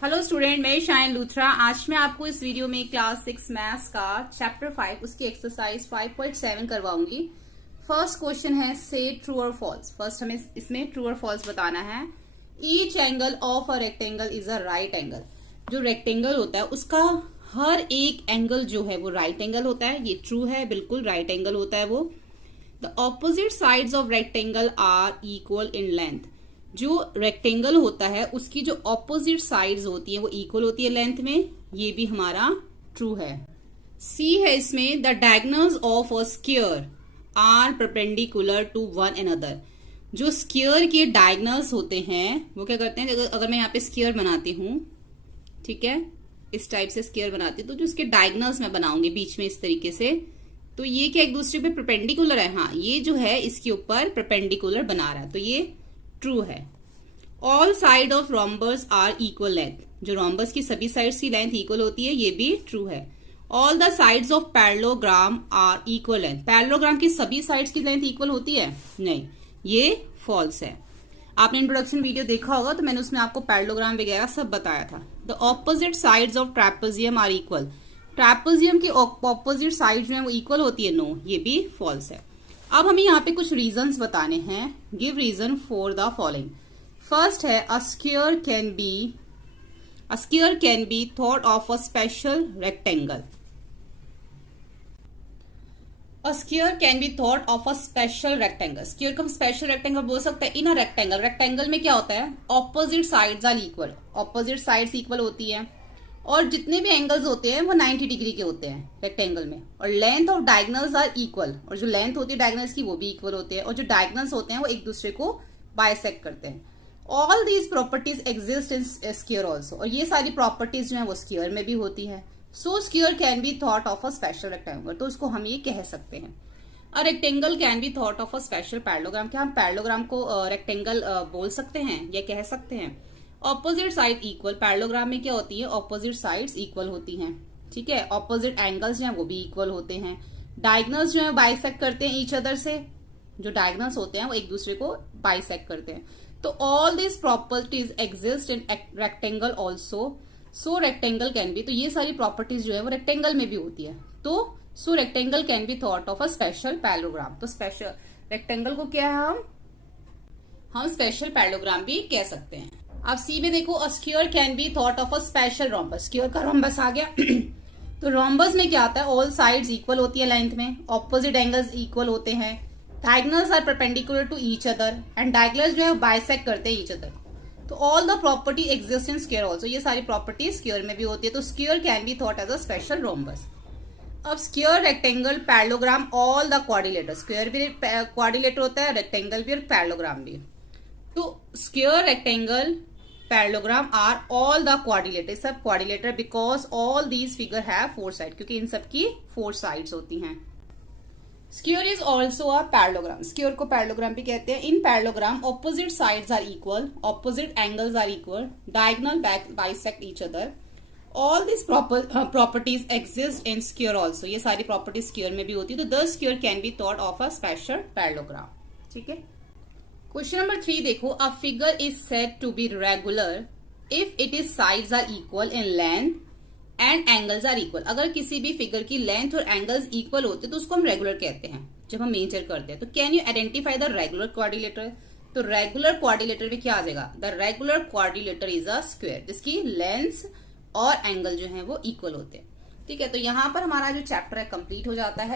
Hello student, मैं shine Luthra. आज मैं आपको इस वीडियो में क्लास 6 मैथ्स का चैप्टर 5 उसकी एक्सरसाइज 5.7 करवाऊंगी। फर्स्ट क्वेश्चन है से ट्रू और फॉल्स। फर्स्ट हमें इसमें ट्रू और फॉल्स बताना है। Each angle of a rectangle is a right angle. जो रेक्टेंगल होता है उसका हर एक एंगल जो है वो राइट एंगल होता है। ये ट्रू है, बिल्कुल राइट एंगल होता है वो। The opposite sides of rectangle are equal in length. जो रेक्टेंगल होता है उसकी जो ऑपोजिट साइड्स होती है वो इक्वल होती है लेंथ में। ये भी हमारा ट्रू है। सी है इसमें, the diagonals of a square are perpendicular to one another. जो स्क्वायर के डायगोनल्स होते हैं वो क्या करते हैं, अगर मैं यहाँ पे स्क्वायर बनाती हूँ, ठीक है, इस टाइप से स्क्वायर बनाती हूँ, तो जो इसके डायगोनल्स मैं बनाऊंगी बीच में इस तरीके से, तो ये क्या एक दूसरे पे परपेंडिकुलर है। हाँ, ये जो है इसके ऊपर परपेंडिकुलर बना रहा है, तो ये ट्रू है। All side of rhombus are equal length. जो रोम्बस की सभी साइड्स की लेंथ इक्वल होती है, ये भी ट्रू है। All the sides of parallelogram are equal length. Parallelogram की सभी साइड्स की लेंथ इक्वल होती है? नहीं, ये फॉल्स है। आपने इंट्रोडक्शन वीडियो देखा होगा तो मैंने उसमें आपको पैरेललोग्राम वगैरह सब बताया था। The opposite sides of trapezium are equal. Trapezium की ऑपोजिट साइड जो है वो इक्वल होती है? नो, ये भी फॉल्स है। अब हमें यहाँ पे कुछ रीजंस बताने हैं। Give reason for the following. First है a square can be thought of a special rectangle. A square can be thought of a special rectangle. Square को हम स्पेशल रेक्टेंगल बोल सकते हैं। इन अ रेक्टेंगल, रेक्टेंगल में क्या होता है, opposite sides are equal. Opposite sides equal होती है और जितने भी एंगल्स होते हैं वो 90 डिग्री के होते हैं रेक्टेंगल में। और length of diagonals are equal. और जो लेंथ होती है डायगोनल्स की वो भी इक्वल होते हैं। और जो डायगोनल्स होते हैं वो एक दूसरे को बाइसेक्ट करते हैं। All these properties exist in square also. और ये सारी प्रॉपर्टीज जो है वो स्क्वायर में भी होती है। So square can be thought of a special rectangle. तो उसको हम ये कह सकते हैं। A rectangle can be thought of a special parallelogram. क्या हम पैरेललोग्राम को रेक्टेंगल बोल सकते हैं या कह सकते हैं? Opposite side equal. पैरेललोग्राम में क्या होती है, ऑपोजिट साइड्स इक्वल होती हैं, ठीक है। ऑपोजिट एंगल्स जो हैं वो भी इक्वल होते हैं। डायगोनल्स जो है बाइसेक्ट करते हैं ईच अदर से। जो डायगोनल्स होते हैं वो एक दूसरे को बाइसेक्ट करते हैं। तो all this properties exist in rectangle also. So rectangle can B. तो ये सारी प्रॉपर्टीज जो है वो रेक्टेंगल में भी होती है। तो so rectangle can be thought of a special parallelogram. तो स्पेशल रेक्टेंगल को क्या है, हम स्पेशल पैरेललोग्राम भी कह सकते हैं। अब सी में देखो, अ square can be thought of a special rhombus. Square का रोम्बस आ गया। तो रोम्बस में क्या आता है, ऑल साइड्स इक्वल होती है लेंथ में, ऑपोजिट एंगल्स इक्वल होते हैं, diagonals are perpendicular to each other and diagonals जो है बाइसेक्ट करते हैं ईच अदर। तो all the property exist in square also. ये सारी प्रॉपर्टी स्क्वायर में भी होती है। तो square can be thought as a special rhombus. अब square, rectangle, parallelogram, all the quadrilateral. Square भी क्वाड्रिलेटर होता है, रेक्टेंगल भी और पैरेललोग्राम भी। तो square, rectangle, parallelogram are all the quadrilateral. सब quadrilateral because all these figure have 4 side. क्योंकि इन सब की 4 साइड्स होती हैं। Square is also a parallelogram. Square को पैरेललोग्राम भी कहते हैं। In parallelogram opposite sides are equal, opposite angles are equal, diagonal bisect each other. All this properties exist in square also. ये सारी प्रॉपर्टीज स्क्वायर में भी होती है। तो the square can be thought of a special parallelogram, ठीक है। Question number 3 देखो, a figure is said to be regular if it is sides are equal in length and angles are equal. अगर किसी भी फिगर की length और angles equal होते तो उसको हम रेगुलर कहते हैं जब हम मेजर करते हैं। तो can you identify the regular quadrilateral. तो रेगुलर क्वाड्रिलेटर में क्या आ जाएगा, the regular quadrilateral is a square जिसकी लेंथ और एंगल जो है वो इक्वल होते हैं, ठीक है। तो यहाँ पर हमारा जो चैप्टर है कंप्लीट हो जाता है।